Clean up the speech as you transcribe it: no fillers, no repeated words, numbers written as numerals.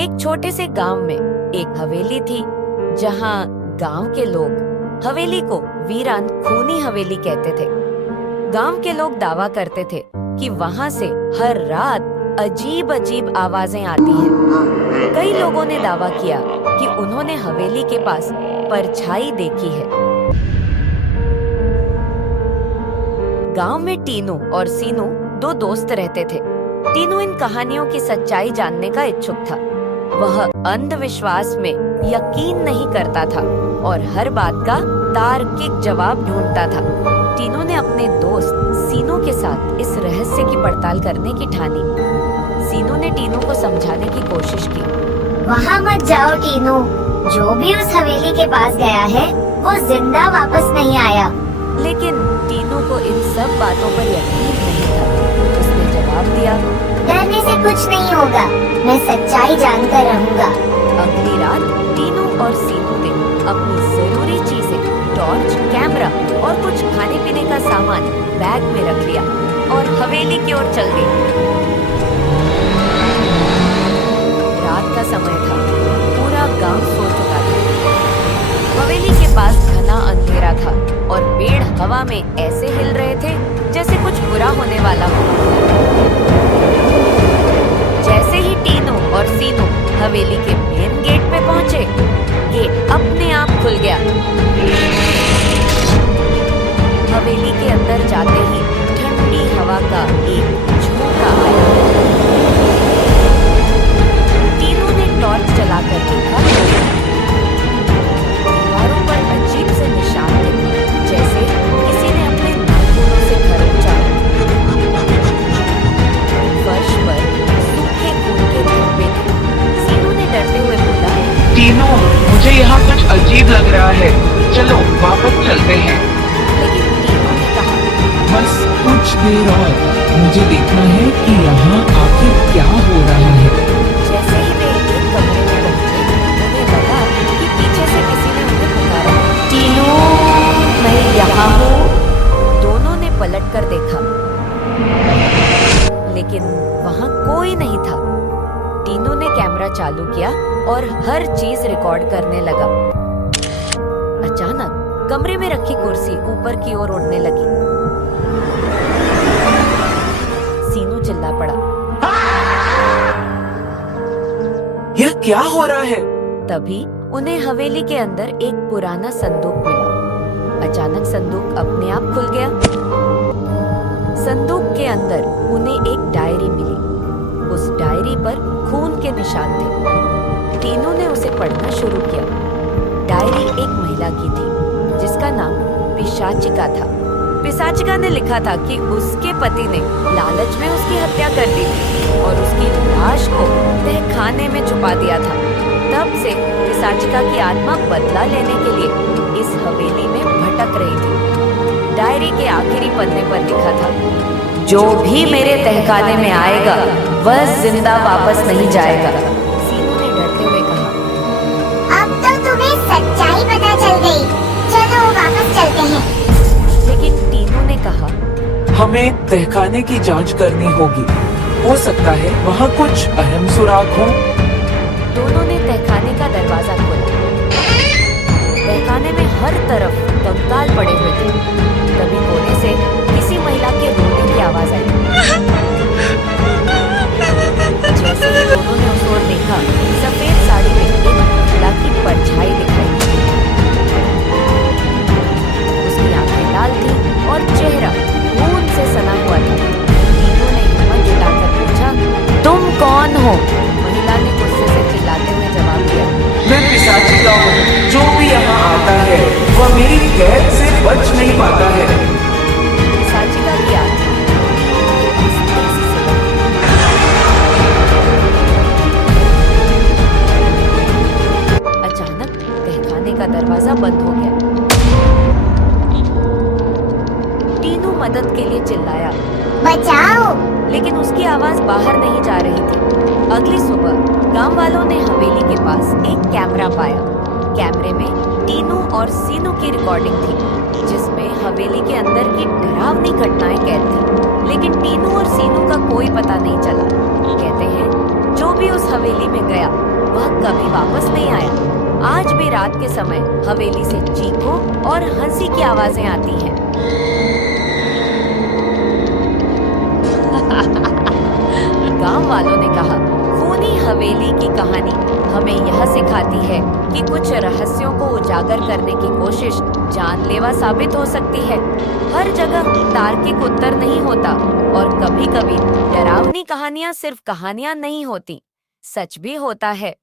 एक छोटे से गांव में एक हवेली थी, जहां गांव के लोग हवेली को वीरान खूनी हवेली कहते थे। गांव के लोग दावा करते थे कि वहां से हर रात अजीब अजीब आवाजें आती हैं। कई लोगों ने दावा किया कि उन्होंने हवेली के पास परछाई देखी है। गांव में टीनू और सीनू दो दोस्त रहते थे। टीनू इन कहानियों की सच्चाई जानने का इच्छुक था। वह अंधविश्वास में यकीन नहीं करता था और हर बात का तार्किक जवाब ढूंढता था। टीनू ने अपने दोस्त सीनू के साथ इस रहस्य की पड़ताल करने की ठानी। सीनू ने टीनू को समझाने की कोशिश की। वहाँ मत जाओ टीनू, जो भी उस हवेली के पास गया है वो जिंदा वापस नहीं आया। लेकिन टीनू को इन सब बातों पर यकीन नहीं था। उसने जवाब दिया, डरने से कुछ नहीं होगा, मैं सच्चाई जानकर रहूँगा। अगली रात टीनू और सीनू ने अपनी जरूरी चीजें, टॉर्च, कैमरा और कुछ खाने पीने का सामान बैग में रख लिया और हवेली की ओर चल गए। रात का समय था, पूरा गांव सो चुका था। हवेली के पास घना अंधेरा था और पेड़ हवा में ऐसे हिल रहे थे जैसे कुछ बुरा होने वाला हो। जैसे ही टीनू और सीनू हवेली के मेन गेट पे पहुंचे, गेट अपने आप खुल गया। हवेली के अंदर जाते ही ठंडी हवा का एक झोंका आया। टीनू ने टॉर्च जलाकर देखा, दीवारों पर अजीब से निशान थे, जैसे किसी ने अपने नाखूनों से खरोंचा। फर्श पर सूखे खून के धब्बे थे। सीनू ने डरते हुए बोला, टीनू, मुझे यहाँ कुछ अजीब लग रहा है, चलो वापस चलते हैं। लेकिन टीनू ने कहा, बस कुछ देर और, मुझे देखना है कि यहाँ आखिर क्या हो रहा है। जैसे ही वे एक कमरे में पहुंचे, उन्हें लगा कि पीछे से किसी ने उन्हें पुकारा, टीनू, मैं यहाँ हूँ। दोनों ने पलट कर देखा, लेकिन वहाँ कोई नहीं था। टीनू ने कैमरा चालू किया और हर चीज रिकॉर्ड करने लगा। अचानक कमरे में रखी कुर्सी ऊपर की ओर उड़ने लगी। सीनू चिल्ला पड़ा। यह क्या हो रहा है? तभी उन्हें हवेली के अंदर एक पुराना संदूक मिला। अचानक संदूक अपने आप खुल गया। संदूक के अंदर उन्हें एक डायरी मिली। उस डायरी पर खून के निशान थे। टीनू ने उसे पढ़ना शुरू किया। डायरी एक महिला की थी, जिसका नाम पिशाचिका था। पिशाचिका ने लिखा था कि उसके पति ने लालच में उसकी हत्या कर दी थी और उसकी लाश को तहखाने में छुपा दिया था। तब से पिशाचिका की आत्मा बदला लेने के लिए इस हवेली में भटक रही थी। डायरी के आखिरी पन्ने पर लिखा था, जो भी मेरे तहखाने में आएगा वह जिंदा वापस नहीं जाएगा। सीनू ने डरते हुए कहा, अब तो तुम्हें सच्चाई पता चल गई, चलो वापस चलते हैं। लेकिन टीनू ने कहा, हमें तहखाने की जांच करनी होगी, हो सकता है वहाँ कुछ अहम सुराग हो। दोनों ने तहखाने का दरवाजा खोला। तहखाने में हर तरफ कंकाल पड़े हुए थे। तभी कोने से किसी महिला के रोने की आवाज आई। जैसे ही दोनों ने उस ओर देखा, सफेद साड़ी में एक महिला की परछाई दिखाई। उसकी आंखें लाल थी और चेहरा खून से सना हुआ था। टीनू ने हिम्मत जुटाकर पूछा, तुम कौन हो? महिला ने गुस्से से चिल्लाते हुए जवाब दिया, मैं पिशाचिका हूँ, जो भी यहाँ आता है वह मेरी कैद से बच नहीं पाता है। पिशाचिका की आत्मा तेजी से बढ़ी। अचानक तहखाने का दरवाजा बंद हो गया। टीनू मदद के लिए चिल्लाया, बचाओ। लेकिन उसकी आवाज बाहर नहीं जा रही थी। अगली सुबह गांव वालों ने हवेली के पास एक कैमरा पाया। कैमरे में टीनू और सीनू की रिकॉर्डिंग थी, जिसमें हवेली के अंदर की डरावनी घटनाएं कैद थी। लेकिन टीनू और सीनू का कोई पता नहीं चला। कहते हैं जो भी उस हवेली में गया वह कभी वापस नहीं आया। आज भी रात के समय हवेली से चीखों और हंसी की आवाजें आती हैं। गांव वालों ने कहा, खूनी हवेली की कहानी हमें यह सिखाती है कि कुछ रहस्यों को उजागर करने की कोशिश जानलेवा साबित हो सकती है। हर जगह तार्किक उत्तर नहीं होता और कभी-कभी डरावनी कहानियां सिर्फ कहानियां नहीं होती, सच भी होता है।